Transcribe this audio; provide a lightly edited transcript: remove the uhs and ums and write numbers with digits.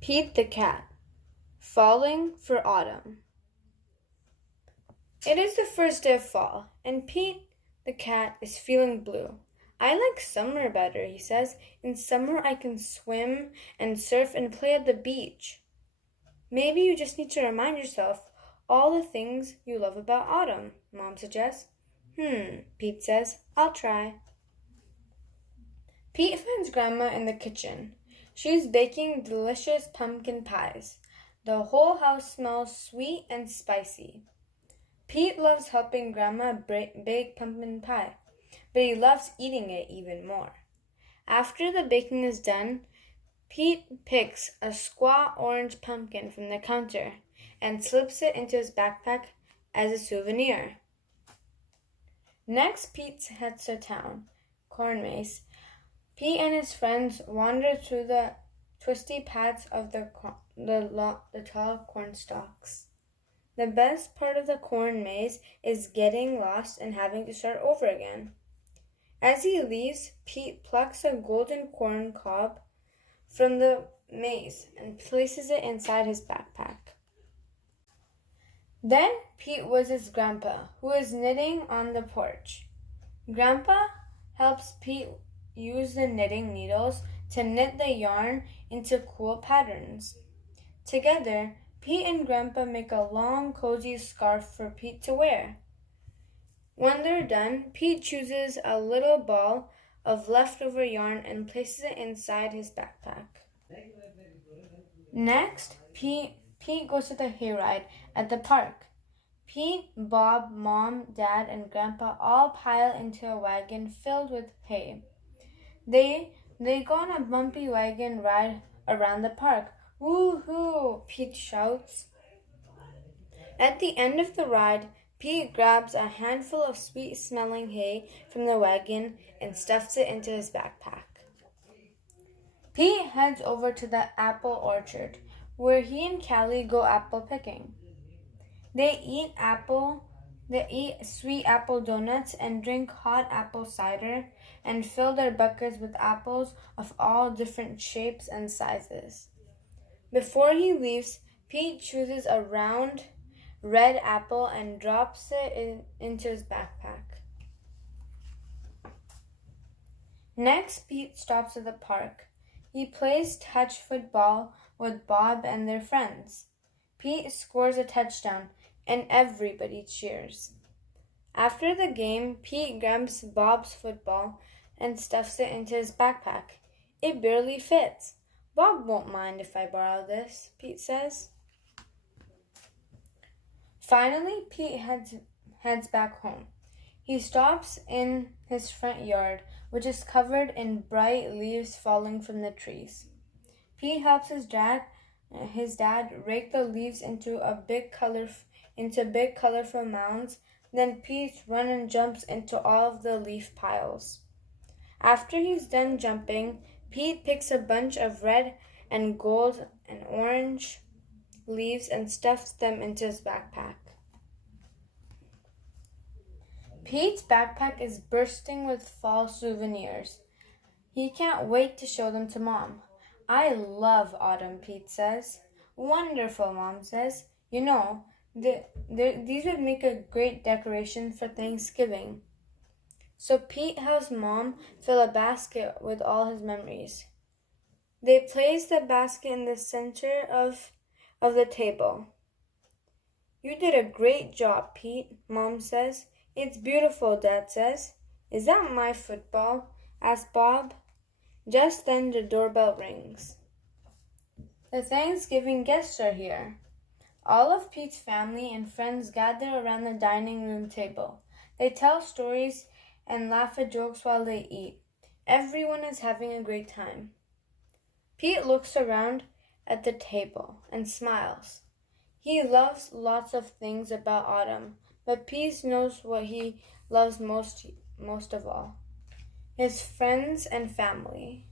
Pete the cat, falling for autumn. It is the first day of fall, and Pete the cat is feeling blue. I like summer better, he says. In summer I can swim and surf and play at the beach. Maybe you just need to remind yourself all the things you love about autumn, Mom suggests. Pete says, I'll try. Pete finds Grandma in the kitchen. She's baking delicious pumpkin pies. The whole house smells sweet and spicy. Pete loves helping Grandma bake pumpkin pie, but he loves eating it even more. After the baking is done, Pete picks a squat orange pumpkin from the counter and slips it into his backpack as a souvenir. Next, Pete heads to town, corn maze. Pete and his friends wander through the twisty paths of the tall corn stalks. The best part of the corn maze is getting lost and having to start over again. As he leaves, Pete plucks a golden corn cob from the maze and places it inside his backpack. Then Pete visits Grandpa, who is knitting on the porch. Grandpa helps Pete use the knitting needles to knit the yarn into cool patterns. Together, Pete and Grandpa make a long, cozy scarf for Pete to wear. When they're done, Pete chooses a little ball of leftover yarn and places it inside his backpack. Next, Pete goes to the hayride at the park. Pete, Bob, Mom, Dad, and Grandpa all pile into a wagon filled with hay. They go on a bumpy wagon ride around the park. Woo-hoo! Pete shouts. At the end of the ride, Pete grabs a handful of sweet-smelling hay from the wagon and stuffs it into his backpack. Pete heads over to the apple orchard, where he and Callie go apple picking. They eat sweet apple donuts and drink hot apple cider and fill their buckets with apples of all different shapes and sizes. Before he leaves, Pete chooses a round, red apple and drops it into his backpack. Next, Pete stops at the park. He plays touch football with Bob and their friends. Pete scores a touchdown, and everybody cheers. After the game, Pete grabs Bob's football and stuffs it into his backpack. It barely fits. Bob won't mind if I borrow this, Pete says. Finally, Pete heads back home. He stops in his front yard, which is covered in bright leaves falling from the trees. Pete helps his dad rake the leaves into big colorful mounds. Then Pete runs and jumps into all of the leaf piles. After he's done jumping, Pete picks a bunch of red and gold and orange leaves and stuffs them into his backpack. Pete's backpack is bursting with fall souvenirs. He can't wait to show them to Mom. I love autumn, Pete says. Wonderful, Mom says. You know, these would make a great decoration for Thanksgiving. So Pete helps Mom fill a basket with all his memories. They place the basket in the center of the table. You did a great job, Pete, Mom says. It's beautiful, Dad says. Is that my football? Asks Bob. Just then the doorbell rings. The Thanksgiving guests are here. All of Pete's family and friends gather around the dining room table. They tell stories and laugh at jokes while they eat. Everyone is having a great time. Pete looks around at the table and smiles. He loves lots of things about autumn, but Pete knows what he loves most of all: his friends and family.